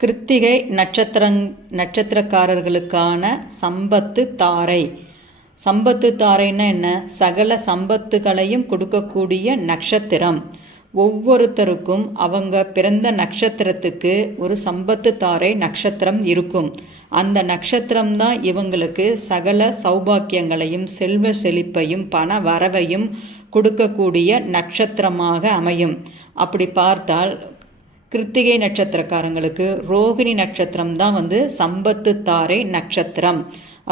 கிருத்திகை நட்சத்திரக்காரர்களுக்கான சம்பத்து தாரை. சம்பத்து தாரைன்னா என்ன? சகல சம்பத்துகளையும் கொடுக்கக்கூடிய நட்சத்திரம். ஒவ்வொருத்தருக்கும் அவங்க பிறந்த நட்சத்திரத்துக்கு ஒரு சம்பத்து தாரை நட்சத்திரம் இருக்கும். அந்த நட்சத்திரம்தான் இவங்களுக்கு சகல சௌபாக்கியங்களையும் செல்வ செழிப்பையும் பண வரவையும் கொடுக்கக்கூடிய நட்சத்திரமாக அமையும். அப்படி பார்த்தால் கிருத்திகை நட்சத்திரக்காரங்களுக்கு ரோகிணி நட்சத்திரம் தான் சம்பத்து தாரை நட்சத்திரம்.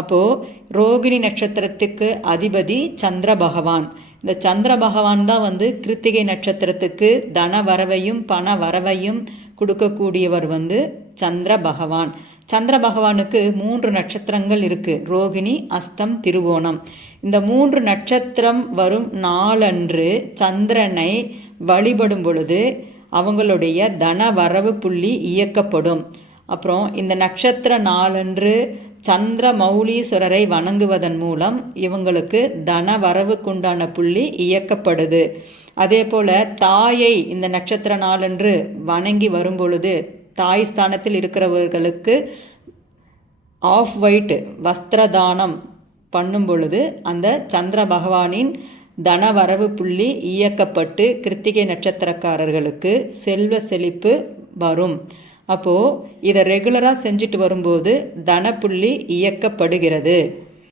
அப்போது ரோகிணி நட்சத்திரத்துக்கு அதிபதி சந்திர பகவான். இந்த சந்திர பகவான் தான் கிருத்திகை நட்சத்திரத்துக்கு தன வரவையும் பண வரவையும் கொடுக்கக்கூடியவர் சந்திர பகவான். சந்திர பகவானுக்கு 3 நட்சத்திரங்கள் இருக்குது: ரோகிணி, அஸ்தம், திருவோணம். இந்த 3 நட்சத்திரம் வரும் நாளன்று சந்திரனை வழிபடும் பொழுது அவங்களுடைய தன வரவு புள்ளி இயக்கப்படும். அப்புறம் இந்த நட்சத்திர நாளன்று சந்திர மௌலீஸ்வரரை வணங்குவதன் மூலம் இவங்களுக்கு தன வரவுக்குண்டான புள்ளி இயக்கப்படுது. அதே போல் தாயை இந்த நட்சத்திர நாளன்று வணங்கி வரும் பொழுது தாய் ஸ்தானத்தில் இருக்கிறவர்களுக்கு ஆஃப் ஒயிட் வஸ்திரதானம் பண்ணும் பொழுது அந்த சந்திர பகவானின் தனவரவு புள்ளி இயக்கப்பட்டு கிருத்திகை நட்சத்திரக்காரர்களுக்கு செல்வ செழிப்பு வரும். அப்போது இதை ரெகுலராக செஞ்சுட்டு வரும்போது தனப்புள்ளி இயக்கப்படுகிறது.